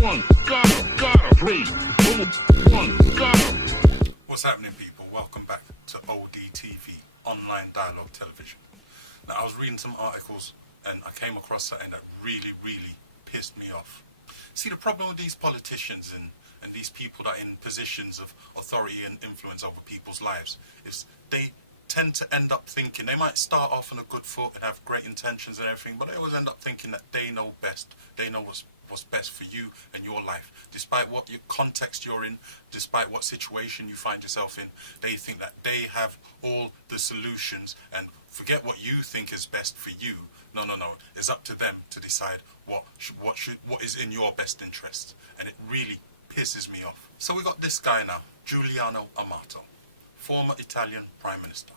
One, got him, 3, 2, 1, got him. What's happening, people? Welcome back to ODTV, Online Dialogue Television. Now, I was reading some articles and I came across something that really pissed me off. See, the problem with these politicians and these people that are in positions of authority and influence over people's lives is they tend to end up thinking, they might start off on a good foot and have great intentions and everything, but they always end up thinking that they know best. They know what's best for you and your life. Despite what context you're in, despite what situation you find yourself in, they think that they have all the solutions and forget what you think is best for you. No. It's up to them to decide what is in your best interest. And it really pisses me off. So we got this guy now, Giuliano Amato, former Italian Prime Minister,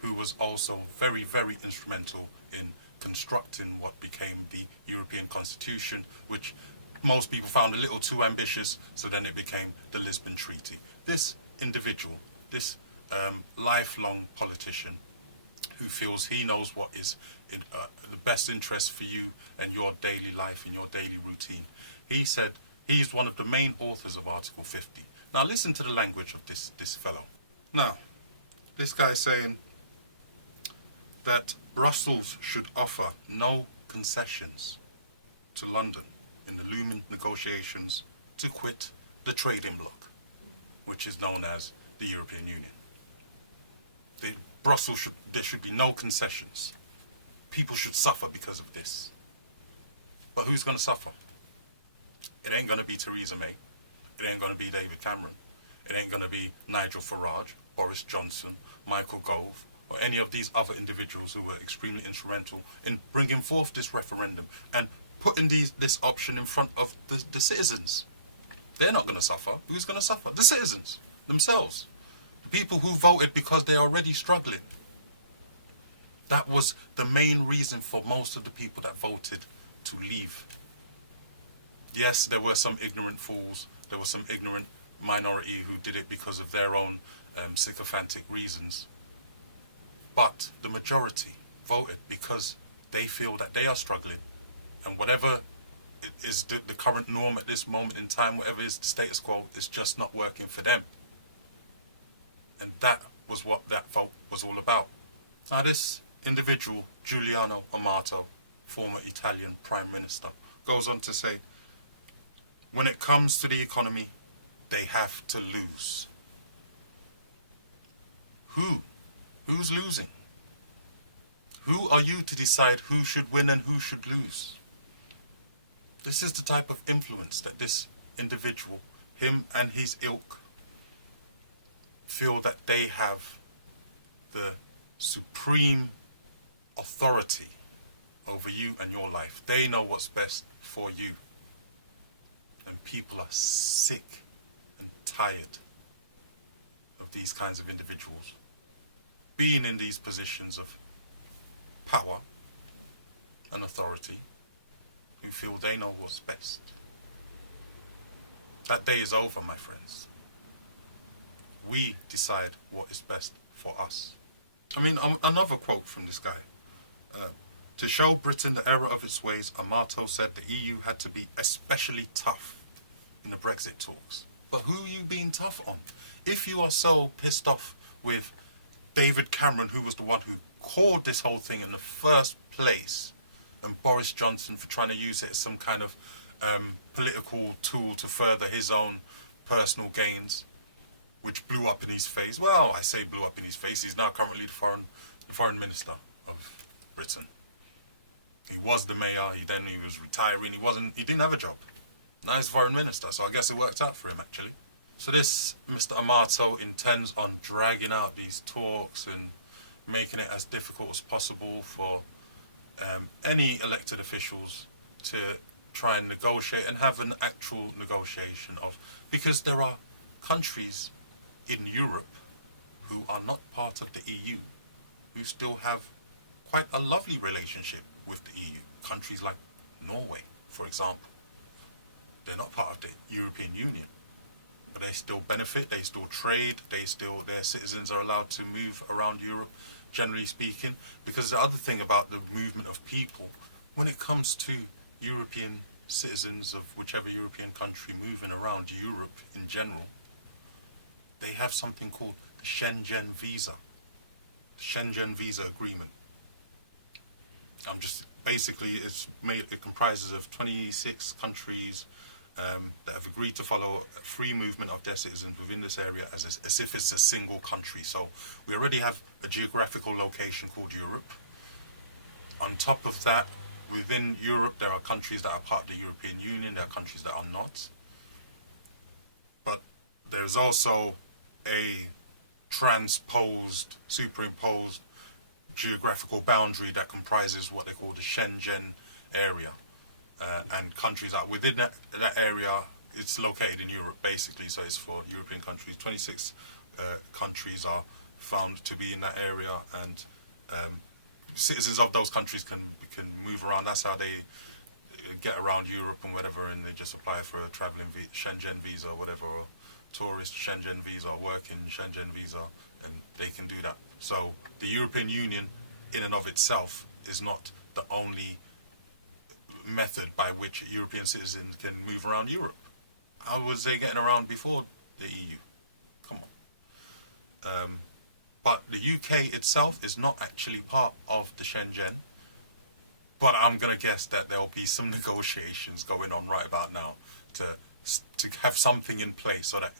who was also very instrumental in constructing what became the European Constitution, which most people found a little too ambitious, so then it became the Lisbon Treaty. This individual, this lifelong politician who feels he knows what is in the best interest for you and your daily life and your daily routine, he said he's one of the main authors of Article 50. Now listen to the language of this fellow. Now, this guy's saying that Brussels should offer no concessions to London in the looming negotiations to quit the trading bloc, which is known as the European Union. There should be no concessions. People should suffer because of this. But who's going to suffer? It ain't going to be Theresa May. It ain't going to be David Cameron. It ain't going to be Nigel Farage, Boris Johnson, Michael Gove, or any of these other individuals who were extremely instrumental in bringing forth this referendum and putting this option in front of the citizens. They're not going to suffer. Who's going to suffer? The citizens themselves. The people who voted because they're already struggling. That was the main reason for most of the people that voted to leave. Yes, there were some ignorant fools. There was some ignorant minority who did it because of their own sycophantic reasons. But the majority voted because they feel that they are struggling, and whatever is the current norm at this moment in time, whatever is the status quo, is just not working for them. And that was what that vote was all about. Now this individual, Giuliano Amato, former Italian Prime Minister, goes on to say, when it comes to the economy, they have to lose. Who's losing? Who are you to decide who should win and who should lose? This is the type of influence that this individual, him and his ilk, feel that they have the supreme authority over you and your life. They know what's best for you. And people are sick and tired of these kinds of individuals being in these positions of power and authority, who feel they know what's best. That day is over, my friends. We decide what is best for us. I mean, another quote from this guy. To show Britain the error of its ways, Amato said the EU had to be especially tough in the Brexit talks. But who are you being tough on? If you are so pissed off with David Cameron, who was the one who called this whole thing in the first place, and Boris Johnson for trying to use it as some kind of political tool to further his own personal gains, which blew up in his face. Well, I say blew up in his face. He's now currently the foreign minister of Britain. He was the mayor. He was retiring. He didn't have a job. Now he's foreign minister. So I guess it worked out for him actually. So this Mr. Amato intends on dragging out these talks and making it as difficult as possible for any elected officials to try and negotiate and have an actual negotiation of, because there are countries in Europe who are not part of the EU who still have quite a lovely relationship with the EU. Countries like Norway, for example. They're not part of the European Union, but they still benefit, they still trade, their citizens are allowed to move around Europe, generally speaking. Because the other thing about the movement of people, when it comes to European citizens of whichever European country moving around Europe in general, they have something called the Schengen Visa. The Schengen Visa agreement. It comprises of 26 countries that have agreed to follow free movement of their citizens within this area as if it's a single country. So we already have a geographical location called Europe. On top of that, within Europe, there are countries that are part of the European Union, there are countries that are not. But there's also a superimposed geographical boundary that comprises what they call the Schengen area. And countries that are within that area, it's located in Europe basically, so it's for European countries. 26 countries are found to be in that area, and citizens of those countries can move around. That's how they get around Europe and whatever, and they just apply for a traveling Schengen visa or whatever, or tourist Schengen visa, or working Schengen visa, and they can do that. So the European Union in and of itself is not the only method by which European citizens can move around Europe. How was they getting around before the EU? Come on. But the UK itself is not actually part of the Schengen. But I'm going to guess that there'll be some negotiations going on right about now to have something in place so that,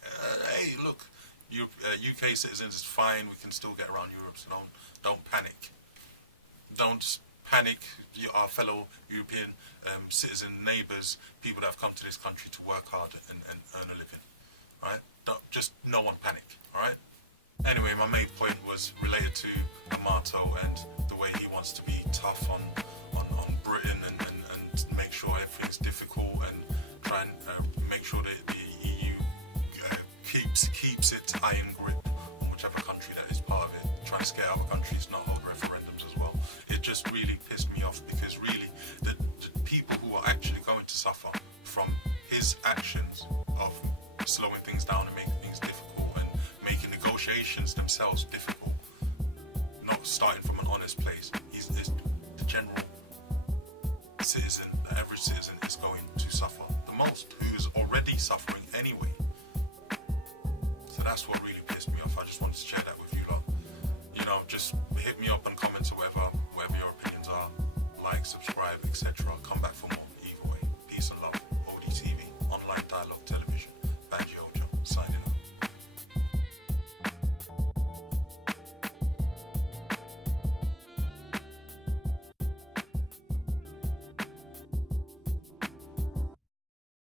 hey, look, UK citizens is fine, we can still get around Europe, so don't panic. Don't panic, our fellow European citizen neighbours, people that have come to this country to work hard and earn a living. Alright? No one panic. Alright? Anyway, my main point was related to Amato and the way he wants to be tough on Britain and make sure everything's difficult and try and make sure that the EU keeps its iron grip on whichever country that is part of it, trying to scare other countries not hold referendums as well. It just really pissed me off, because really the people who are actually going to suffer from his actions of slowing things down and making things difficult and making negotiations themselves difficult, not starting from an honest place, is the general citizen, the average citizen, is going to suffer the most, who is already suffering anyway. So that's what really pissed me off. I just wanted to share that with you lot. You know, just hit me up on comments or whatever your opinions are. Like, subscribe, etc. Come back